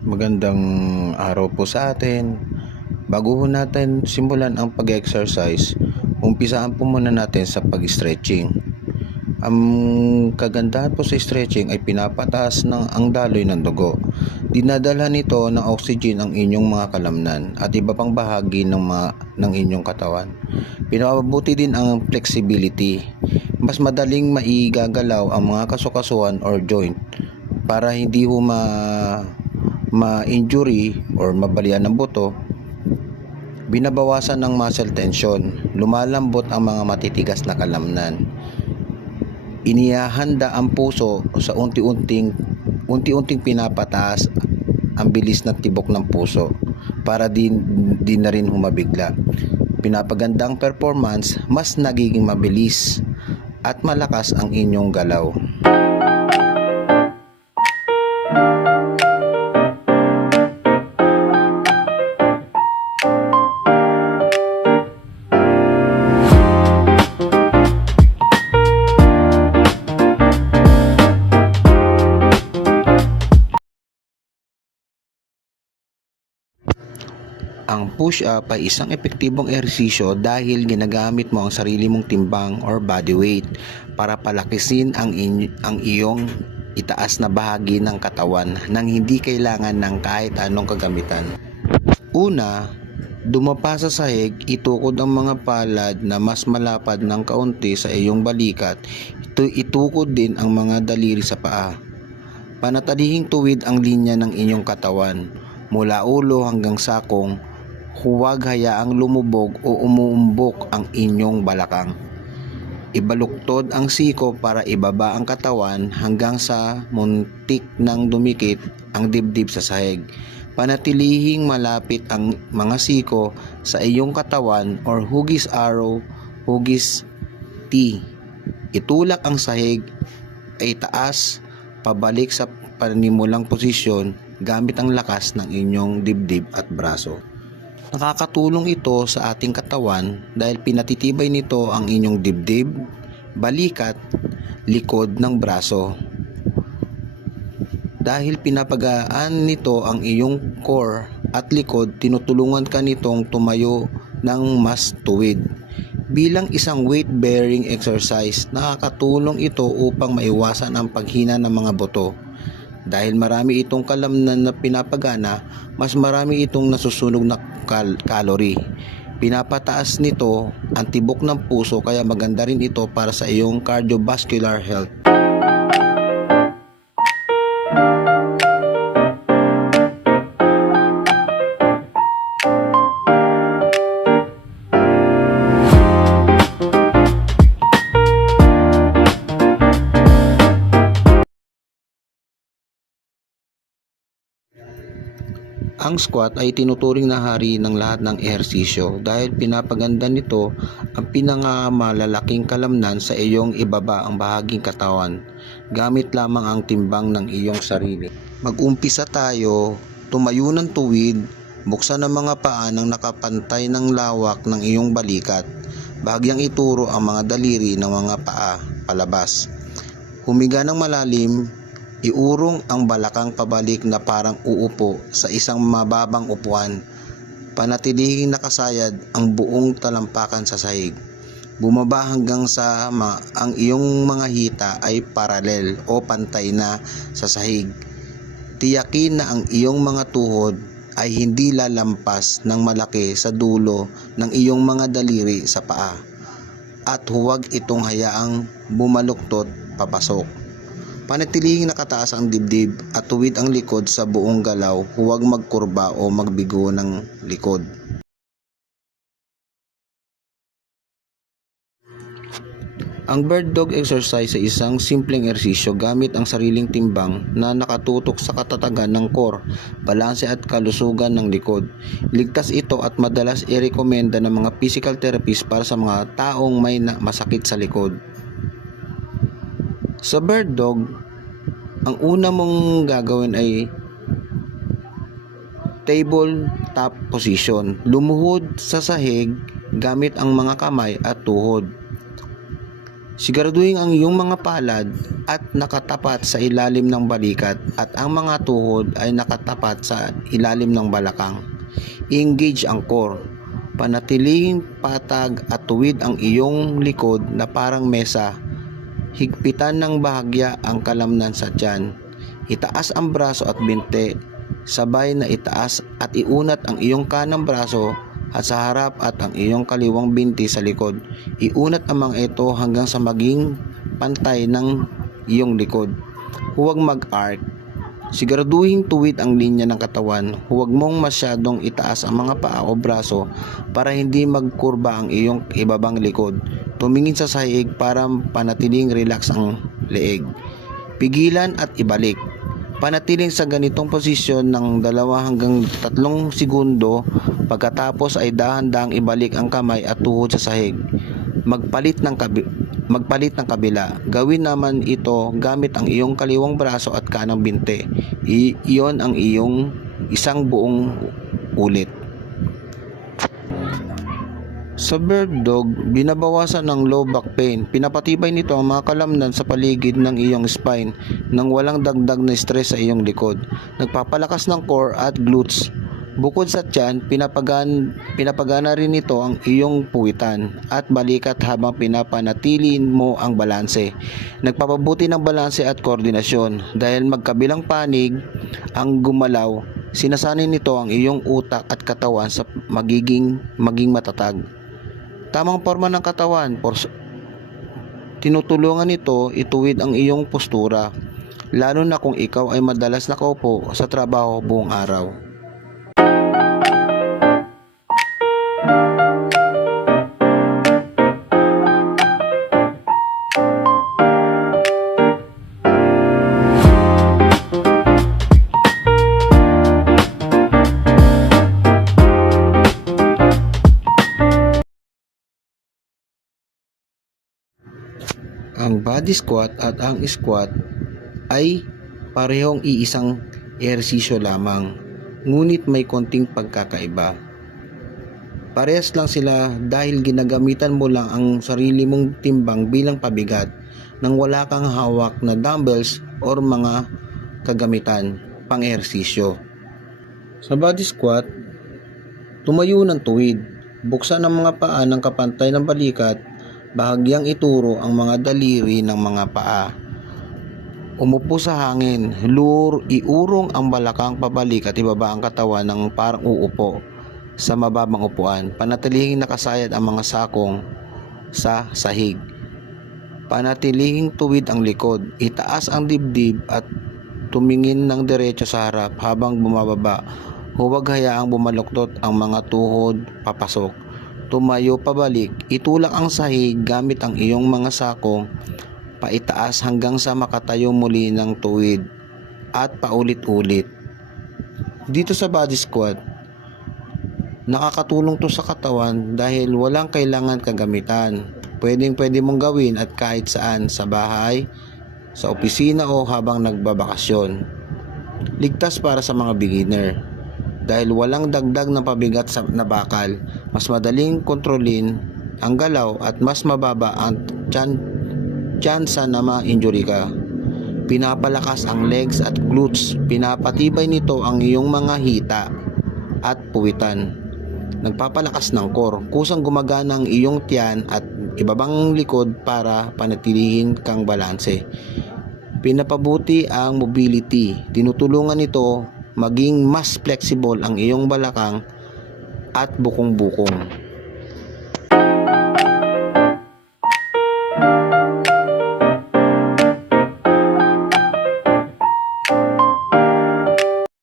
Magandang araw po sa atin. Bago ho natin simulan ang pag-exercise, umpisaan po muna natin sa pag-stretching. Ang kagandahan po sa stretching ay pinapataas ang daloy ng dugo. Dinadala nito ng oxygen ang inyong mga kalamnan at iba pang bahagi ng inyong katawan. Pinapabuti din ang flexibility. Mas madaling maigagalaw ang mga kasukasuan or joint para hindi ho ma-injury or mabalian ng buto. Binabawasan ng muscle tension, lumalambot ang mga matitigas na kalamnan. Inihahanda ang puso sa unti-unting pinapataas ang bilis ng tibok ng puso para din na rin humabigla. Pinapaganda ang performance, mas nagiging mabilis at malakas ang inyong galaw. Ang push-up ay isang epektibong ehersisyo dahil ginagamit mo ang sarili mong timbang or body weight para palakisin ang iyong itaas na bahagi ng katawan nang hindi kailangan ng kahit anong kagamitan. Una, dumapa sa sahig, itukod ang mga palad na mas malapad ng kaunti sa iyong balikat. Itukod din ang mga daliri sa paa. Panatilihing tuwid ang linya ng inyong katawan mula ulo hanggang sakong. Huwag hayaang lumubog o umuumbok ang inyong balakang. Ibaluktod ang siko para ibaba ang katawan hanggang sa muntik nang dumikit ang dibdib sa sahig. Panatilihing malapit ang mga siko sa iyong katawan or hugis arrow, hugis T. Itulak ang sahig ay taas, pabalik sa panimulang posisyon gamit ang lakas ng inyong dibdib at braso. Nakakatulong ito sa ating katawan dahil pinatitibay nito ang inyong dibdib, balikat, likod ng braso. Dahil pinapagaan nito ang iyong core at likod, tinutulungan ka nitong tumayo ng mas tuwid. Bilang isang weight-bearing exercise, nakakatulong ito upang maiwasan ang paghina ng mga buto. Dahil marami itong kalamnan na pinapagana, mas marami itong nasusunog na calorie. Pinapataas nito ang tibok ng puso kaya maganda rin ito para sa iyong cardiovascular health. Ang squat ay tinuturing na hari ng lahat ng ehersisyo dahil pinapaganda nito ang pinangamalalaking kalamnan sa iyong ibaba ang bahaging katawan gamit lamang ang timbang ng iyong sarili. Mag-umpisa tayo, tumayo ng tuwid, buksan ang mga paa ng nakapantay ng lawak ng iyong balikat, bahagyang ituro ang mga daliri ng mga paa palabas. Humiga ng malalim, iurong ang balakang pabalik na parang uupo sa isang mababang upuan. Panatilihing nakasayad ang buong talampakan sa sahig. Bumaba hanggang sa ang iyong mga hita ay paralel o pantay na sa sahig. Tiyakin na ang iyong mga tuhod ay hindi lalampas ng malaki sa dulo ng iyong mga daliri sa paa. At huwag itong hayaang bumaluktot papasok. Panatilihing nakataas ang dibdib at tuwid ang likod sa buong galaw, huwag magkurba o magbigo ng likod. Ang bird dog exercise ay isang simpleng ehersisyo gamit ang sariling timbang na nakatutok sa katatagan ng core, balanse at kalusugan ng likod. Ligtas ito at madalas irekomenda ng mga physical therapist para sa mga taong may masakit sa likod. Sa bird dog, ang una mong gagawin ay table top position. Lumuhod sa sahig gamit ang mga kamay at tuhod. Siguraduhin ang iyong mga palad at nakatapat sa ilalim ng balikat at ang mga tuhod ay nakatapat sa ilalim ng balakang. I-engage ang core. Panatilihing patag at tuwid ang iyong likod na parang mesa. Higpitan ng bahagya ang kalamnan sa tiyan. Itaas ang braso at binte. Sabay na itaas at iunat ang iyong kanang braso at sa harap at ang iyong kaliwang binti sa likod. Iunat ang mga ito hanggang sa maging pantay ng iyong likod. Huwag mag-arc. Siguraduhin tuwid ang linya ng katawan. Huwag mong masyadong itaas ang mga paa o braso para hindi magkurba ang iyong ibabang likod. Tumingin sa sahig para panatiling relax ang leeg. Pigilan at ibalik. Panatiling sa ganitong posisyon ng 2 hanggang 3 segundo. Pagkatapos ay dahan-dahang ibalik ang kamay at tuhod sa sahig. Magpalit ng kabila. Gawin naman ito gamit ang iyong kaliwang braso at kanang binte. Iyon ang iyong isang buong ulit. Sa bird dog, binabawasan ng low back pain. Pinapatibay nito ang mga kalamnan sa paligid ng iyong spine nang walang dagdag na stress sa iyong likod. Nagpapalakas ng core at glutes. Bukod sa tiyan, pinapagana rin nito ang iyong puwitan at balikat habang pinapanatili mo ang balanse. Nagpapabuti ng balanse at koordinasyon dahil magkabilang panig ang gumalaw. Sinasanay nito ang iyong utak at katawan sa maging matatag. Tamang forma ng katawan, tinutulungan nito ituwid ang iyong postura, lalo na kung ikaw ay madalas nakaupo sa trabaho buong araw. Ang body squat at ang squat ay parehong iisang ehersisyo lamang, ngunit may konting pagkakaiba. Parehas lang sila dahil ginagamitan mo lang ang sarili mong timbang bilang pabigat nang wala kang hawak na dumbbells or mga kagamitan pang ehersisyo. Sa body squat, tumayo ng tuwid, buksan ang mga paa ng kapantay ng balikat, bahagyang ituro ang mga daliri ng mga paa. Umupo sa hangin, iurong ang balakang pabalik at ibaba ang katawan ng parang uupo sa mababang upuan. Panatilihing nakasayad ang mga sakong sa sahig. Panatilihing tuwid ang likod. Itaas ang dibdib at tumingin ng diretso sa harap habang bumababa. Huwag hayaang bumaluktot ang mga tuhod papasok. Tumayo pabalik, itulak ang sahig gamit ang iyong mga sakong paitaas hanggang sa makatayo muli ng tuwid at paulit-ulit. Dito sa body squat, nakakatulong to sa katawan dahil walang kailangan kagamitan. Pwede mong gawin at kahit saan, sa bahay, sa opisina o habang nagbabakasyon. Ligtas para sa mga beginner. Dahil walang dagdag na pabigat na bakal, mas madaling kontrolin ang galaw at mas mababa ang tsansa na ma-injury ka. Pinapalakas ang legs at glutes. Pinapatibay nito ang iyong mga hita at puwitan. Nagpapalakas ng core. Kusang gumagana ang iyong tiyan at ibabang likod para panatilihin kang balanse. Pinapabuti ang mobility. Tinutulungan nito maging mas flexible ang iyong balakang at bukong-bukong.